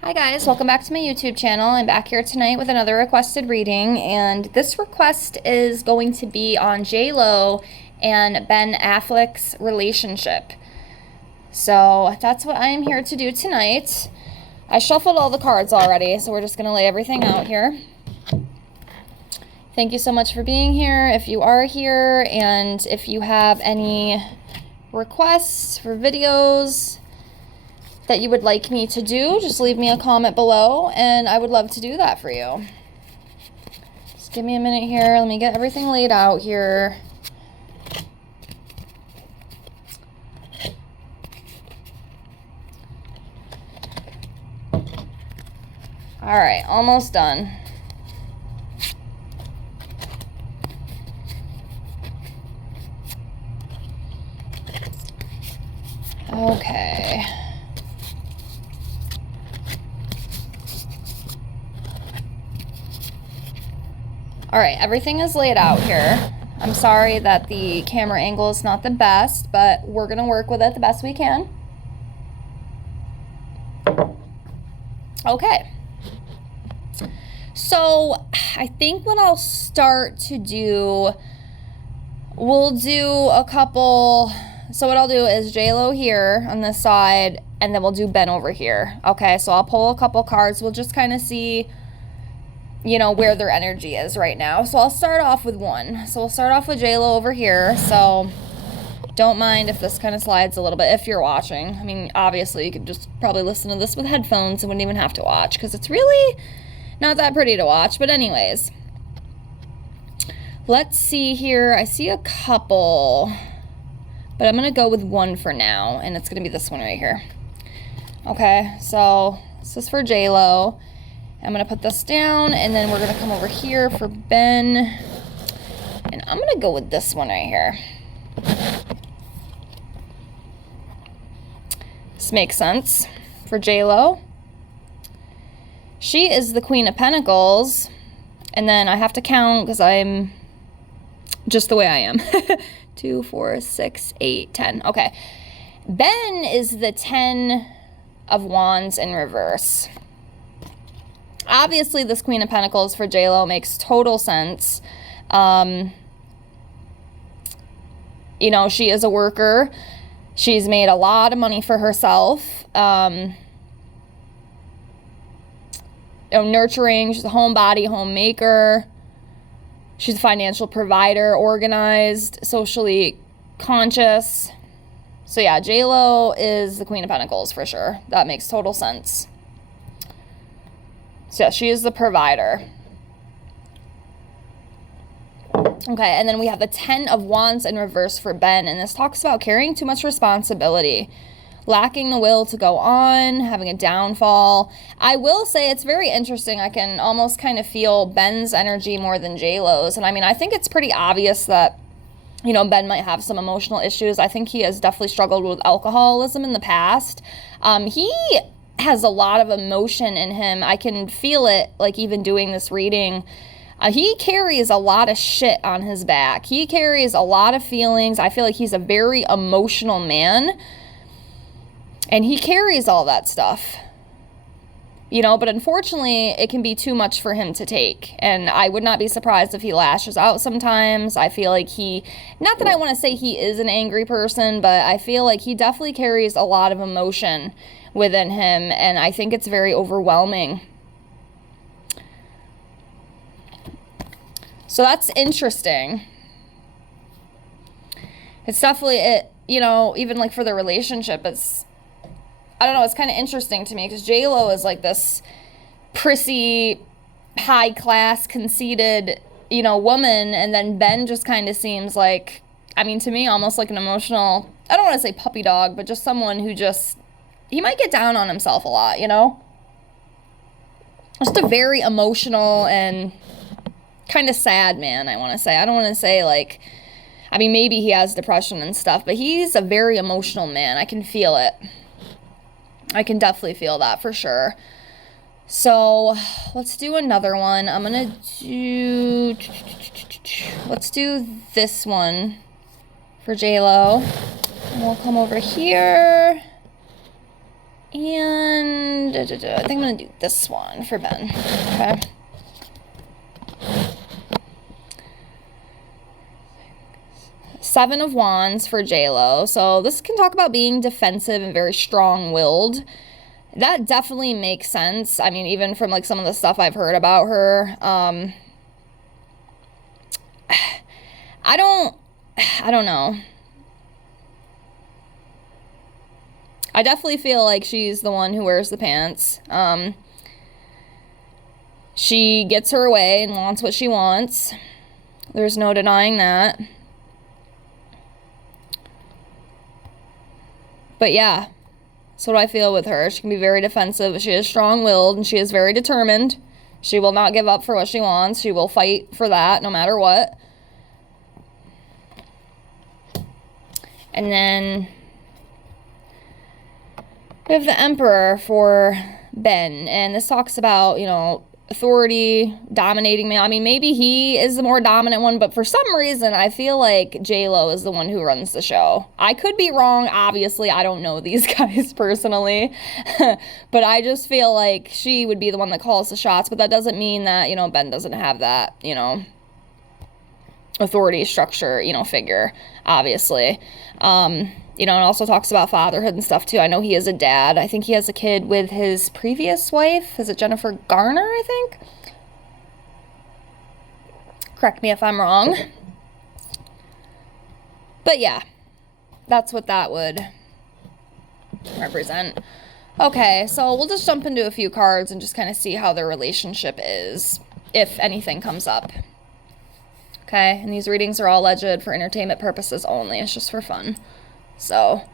Hi guys, welcome back to my YouTube channel. I'm back here tonight with another requested reading, and this request is going to be on J-Lo and Ben Affleck's relationship. So that's what I am here to do tonight. I shuffled all the cards already, so we're just going to lay everything out here. Thank you so much for being here, if you are here, and if you have any requests for videos that you would like me to do, just leave me a comment below and I would love to do that for you. Just give me a minute here. Let me get everything laid out here. All right, almost done. Okay. All right, everything is laid out here. I'm sorry that the camera angle is not the best, but we're gonna work with it the best we can. Okay. So I think what I'll start to do, we'll do a couple. So what I'll do is J-Lo here on this side, and then we'll do Ben over here. Okay, so I'll pull a couple cards. We'll just kind of see, you know, where their energy is right now. So I'll start off with one. So we'll start off with J-Lo over here. So don't mind if this kind of slides a little bit if you're watching. I mean, obviously you could just probably listen to this with headphones and wouldn't even have to watch because it's really not that pretty to watch. But anyways, let's see here. I see a couple, but I'm going to go with one for now, and it's going to be this one right here. Okay, so this is for J-Lo. I'm going to put this down, and then we're going to come over here for Ben. And I'm going to go with this one right here. This makes sense for J-Lo. She is the Queen of Pentacles. And then I have to count because I'm just the way I am. 2, 4, 6, 8, 10. Okay. Ben is the 10 of Wands in reverse. Obviously, this Queen of Pentacles for J-Lo makes total sense. You know, she is a worker. She's made a lot of money for herself. You know, nurturing. She's a homebody, homemaker. She's a financial provider, organized, socially conscious. So yeah, J-Lo is the Queen of Pentacles for sure. That makes total sense. So yeah, she is the provider. Okay, and then we have the 10 of Wands in reverse for Ben, and this talks about carrying too much responsibility, lacking the will to go on, having a downfall. I will say it's very interesting. I can almost kind of feel Ben's energy more than J-Lo's, and I mean, I think it's pretty obvious that, you know, Ben might have some emotional issues. I think he has definitely struggled with alcoholism in the past. He has a lot of emotion in him. I can feel it, like even doing this reading. He carries a lot of shit on his back. He carries a lot of feelings. I feel like he's a very emotional man. And he carries all that stuff. You know, but unfortunately, it can be too much for him to take. And I would not be surprised if he lashes out sometimes. I feel like not that I want to say he is an angry person, but I feel like he definitely carries a lot of emotion within him, and I think it's very overwhelming. So that's interesting. It's definitely you know, even like for the relationship, it's, I don't know, it's kind of interesting to me because J-Lo is like this prissy, high class, conceited, you know, woman, and then Ben just kind of seems like, I mean, to me, almost like an emotional, I don't want to say puppy dog, but just someone who just, he might get down on himself a lot, you know? Just a very emotional and kind of sad man, I want to say. I don't want to say like, I mean, maybe he has depression and stuff, but he's a very emotional man. I can feel it. I can definitely feel that for sure. So let's do another one. I'm going to do, let's do this one for J-Lo. And we'll come over here. And I think I'm going to do this one for Ben. Okay. Seven of Wands for Jlo. So this can talk about being defensive and very strong-willed. That definitely makes sense. I mean, even from like some of the stuff I've heard about her. I don't know. I definitely feel like she's the one who wears the pants. She gets her way and wants what she wants. There's no denying that. But yeah, that's what I feel with her. She can be very defensive. She is strong-willed and she is very determined. She will not give up for what she wants. She will fight for that no matter what. And then we have the Emperor for Ben. And this talks about, you know, authority, dominating me. I mean, maybe he is the more dominant one, but for some reason, I feel like Jlo is the one who runs the show. I could be wrong. Obviously, I don't know these guys personally, but I just feel like she would be the one that calls the shots, but that doesn't mean that, you know, Ben doesn't have that, you know, authority structure, you know, figure, obviously. You know, and also talks about fatherhood and stuff too. I know he is a dad. I think he has a kid with his previous wife. Is it Jennifer Garner, I think? Correct me if I'm wrong. But yeah, that's what that would represent. Okay, so we'll just jump into a few cards and just kind of see how their relationship is, if anything comes up. Okay, and these readings are all alleged for entertainment purposes only. It's just for fun. So, all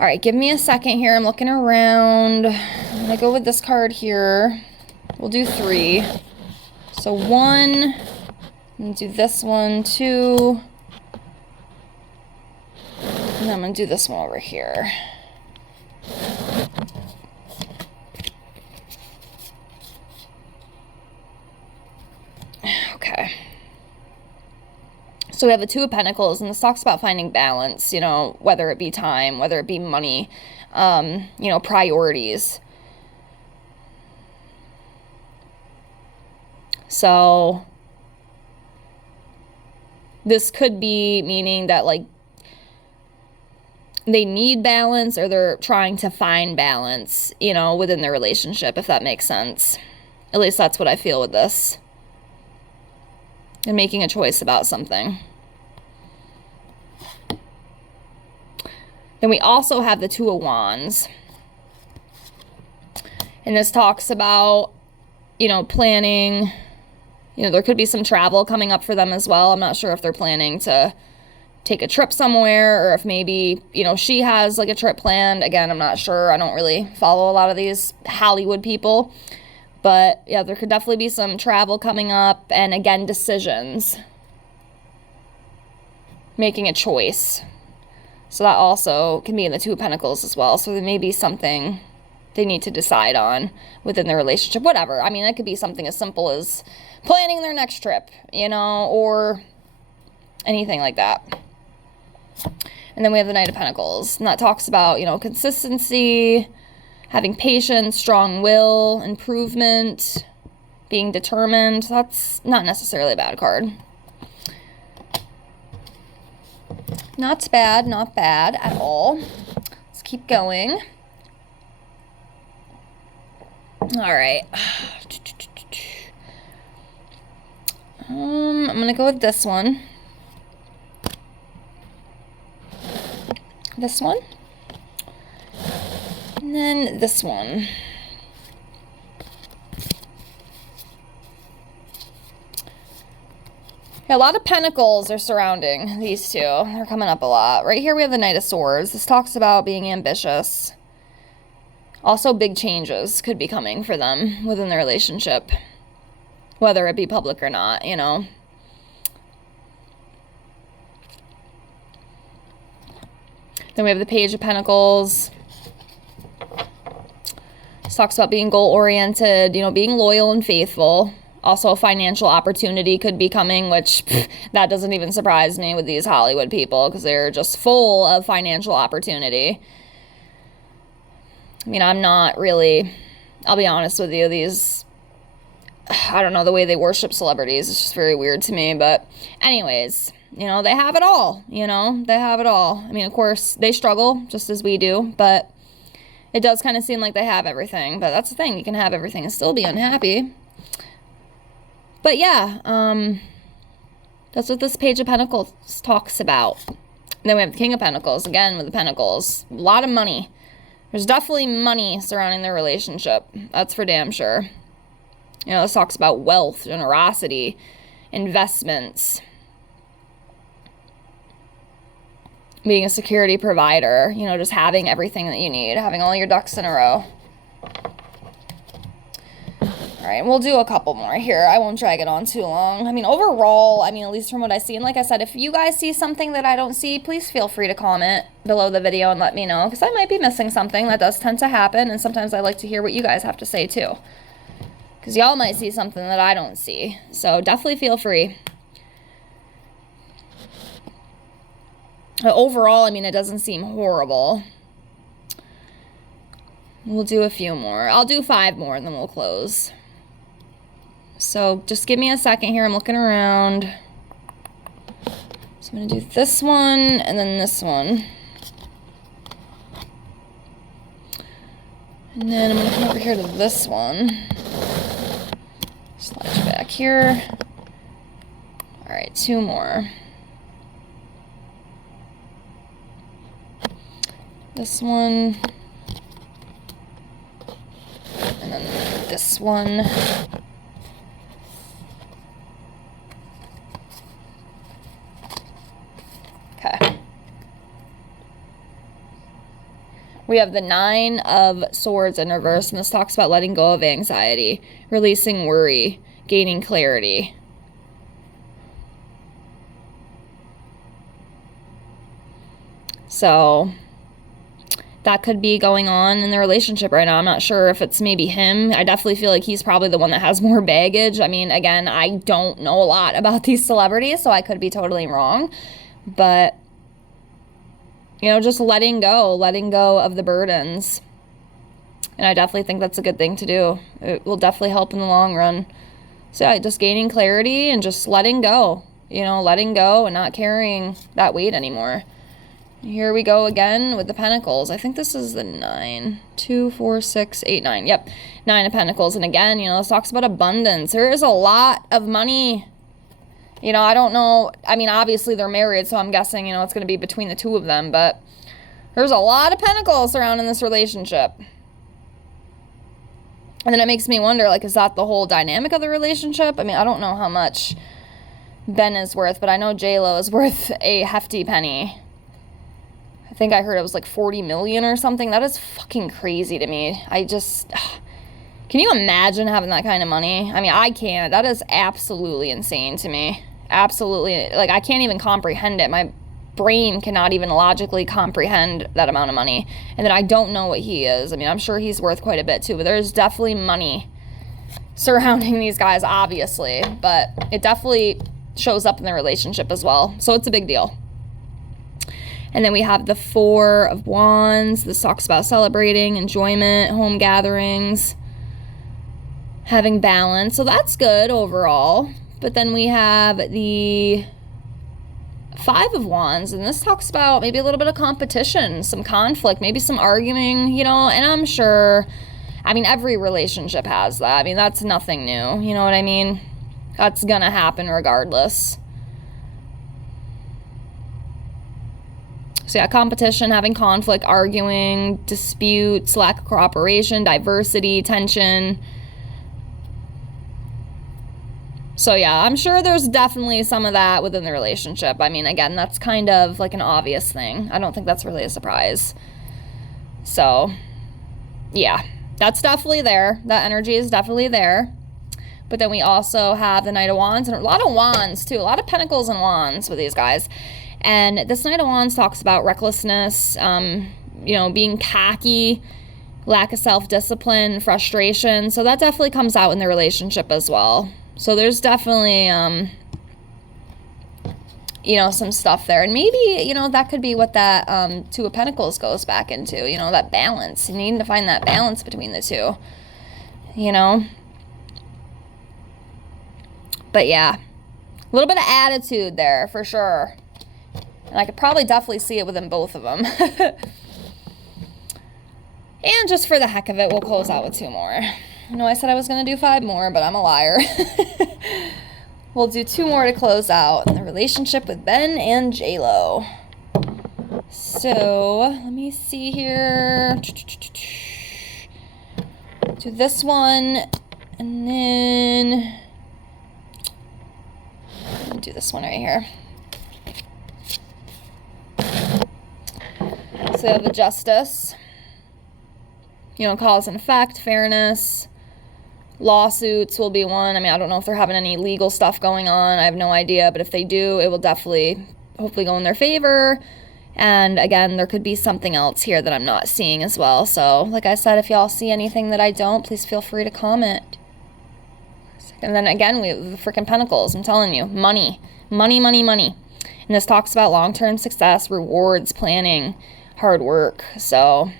right, give me a second here. I'm looking around. I'm going to go with this card here. We'll do 3. So 1, I'm going to do this one, 2, and then I'm going to do this one over here. Okay. So we have the Two of Pentacles, and this talks about finding balance, you know, whether it be time, whether it be money, you know, priorities. So this could be meaning that, like, they need balance or they're trying to find balance, you know, within their relationship, if that makes sense. At least that's what I feel with this. And making a choice about something. Then we also have the Two of Wands. And this talks about, you know, planning. You know, there could be some travel coming up for them as well. I'm not sure if they're planning to take a trip somewhere or if maybe, you know, she has like a trip planned. Again, I'm not sure. I don't really follow a lot of these Hollywood people. But yeah, there could definitely be some travel coming up, and again, decisions. Making a choice. So that also can be in the Two of Pentacles as well. So there may be something they need to decide on within their relationship. Whatever. I mean, that could be something as simple as planning their next trip, you know, or anything like that. And then we have the Knight of Pentacles. And that talks about, you know, consistency, having patience, strong will, improvement, being determined. That's not necessarily a bad card. Not bad, not bad at all. Let's keep going. All right. I'm going to go with this one. This one. And then this one. Yeah, a lot of pentacles are surrounding these two. They're coming up a lot. Right here we have the Knight of Swords. This talks about being ambitious. Also, big changes could be coming for them within the relationship. Whether it be public or not, you know. Then we have the Page of Pentacles. This talks about being goal-oriented, you know, being loyal and faithful. Also, a financial opportunity could be coming, which that doesn't even surprise me with these Hollywood people because they're just full of financial opportunity. I mean, I'm not really, I'll be honest with you, I don't know, the way they worship celebrities is just very weird to me. But anyways, you know, they have it all, you know, they have it all. I mean, of course, they struggle just as we do, but it does kind of seem like they have everything. But that's the thing, you can have everything and still be unhappy. But yeah, that's what this Page of Pentacles talks about. And then we have the King of Pentacles, again with the Pentacles. A lot of money. There's definitely money surrounding their relationship. That's for damn sure. You know, this talks about wealth, generosity, investments, being a security provider, you know, just having everything that you need, having all your ducks in a row. All right, we'll do a couple more here. I won't drag it on too long. I mean, overall, I mean, at least from what I see, and like I said, if you guys see something that I don't see, please feel free to comment below the video and let me know, because I might be missing something. That does tend to happen, and sometimes I like to hear what you guys have to say too, because y'all might see something that I don't see. So definitely feel free. But overall, I mean, it doesn't seem horrible. We'll do a few more. I'll do 5 more, and then we'll close. So just give me a second here. I'm looking around. So I'm going to do this one and then this one. And then I'm going to come over here to this one. Slide you back here. All right, 2 more. This one. And then this one. Okay. We have the 9 of Swords in reverse, and this talks about letting go of anxiety, releasing worry, gaining clarity. So that could be going on in the relationship right now. I'm not sure if it's maybe him. I definitely feel like he's probably the one that has more baggage. I mean, again, I don't know a lot about these celebrities, so I could be totally wrong. But, you know, just letting go of the burdens. And I definitely think that's a good thing to do. It will definitely help in the long run. So yeah, just gaining clarity and just letting go. You know, letting go and not carrying that weight anymore. Here we go again with the Pentacles. I think this is the 9. 2, 4, 6, 8, 9. Yep, 9 of Pentacles. And again, you know, this talks about abundance. There is a lot of money. You know, I don't know. I mean, obviously they're married, so I'm guessing, you know, it's going to be between the 2 of them. But there's a lot of Pentacles surrounding this relationship. And then it makes me wonder, like, is that the whole dynamic of the relationship? I mean, I don't know how much Ben is worth, but I know Jlo is worth a hefty penny. I think I heard it was like 40 million or something. That is fucking crazy to me. Can you imagine having that kind of money? I mean, I can't. That is absolutely insane to me. Absolutely. Like, I can't even comprehend it. My brain cannot even logically comprehend that amount of money. And then I don't know what he is. I mean, I'm sure he's worth quite a bit too, but there's definitely money surrounding these guys, obviously. But it definitely shows up in the relationship as well. So it's a big deal. And then we have the 4 of Wands. This talks about celebrating, enjoyment, home gatherings, having balance. So that's good overall. But then we have the 5 of Wands. And this talks about maybe a little bit of competition, some conflict, maybe some arguing, you know. And I'm sure, I mean, every relationship has that. I mean, that's nothing new. You know what I mean? That's going to happen regardless. So yeah, competition, having conflict, arguing, disputes, lack of cooperation, diversity, tension. So yeah, I'm sure there's definitely some of that within the relationship. I mean, again, that's kind of like an obvious thing. I don't think that's really a surprise. So yeah, that's definitely there. That energy is definitely there. But then we also have the Knight of Wands, and a lot of Wands too. A lot of Pentacles and Wands with these guys. And this Knight of Wands talks about recklessness, you know, being cocky, lack of self-discipline, frustration. So that definitely comes out in the relationship as well. So there's definitely you know, some stuff there. And maybe, you know, that could be what that Two of Pentacles goes back into, you know, that balance. You need to find that balance between the two, you know. But yeah, a little bit of attitude there for sure. And I could probably definitely see it within both of them. And just for the heck of it, we'll close out with 2 more. I know I said I was going to do 5 more, but I'm a liar. We'll do 2 more to close out. The relationship with Ben and Jlo. So, let me see here. Do this one, and then do this one right here. So we have the Justice. You know, cause and effect, fairness. Lawsuits will be one. I mean, I don't know if they're having any legal stuff going on. I have no idea. But if they do, it will definitely, hopefully, go in their favor. And again, there could be something else here that I'm not seeing as well. So, like I said, if y'all see anything that I don't, please feel free to comment. And then again, we have the freaking Pentacles. I'm telling you, money. Money, money, money. And this talks about long-term success, rewards, planning, hard work. So,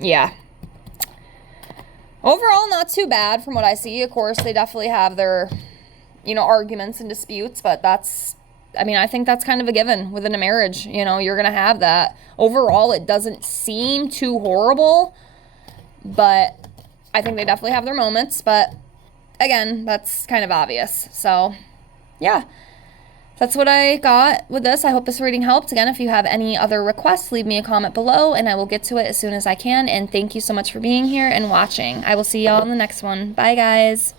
yeah. Overall, not too bad from what I see. Of course, they definitely have their, you know, arguments and disputes, but that's, I mean, I think that's kind of a given within a marriage. You know, you're going to have that. Overall, it doesn't seem too horrible, but I think they definitely have their moments. But again, that's kind of obvious. So, yeah. That's what I got with this. I hope this reading helped. Again, if you have any other requests, leave me a comment below and I will get to it as soon as I can. And thank you so much for being here and watching. I will see y'all in the next one. Bye, guys.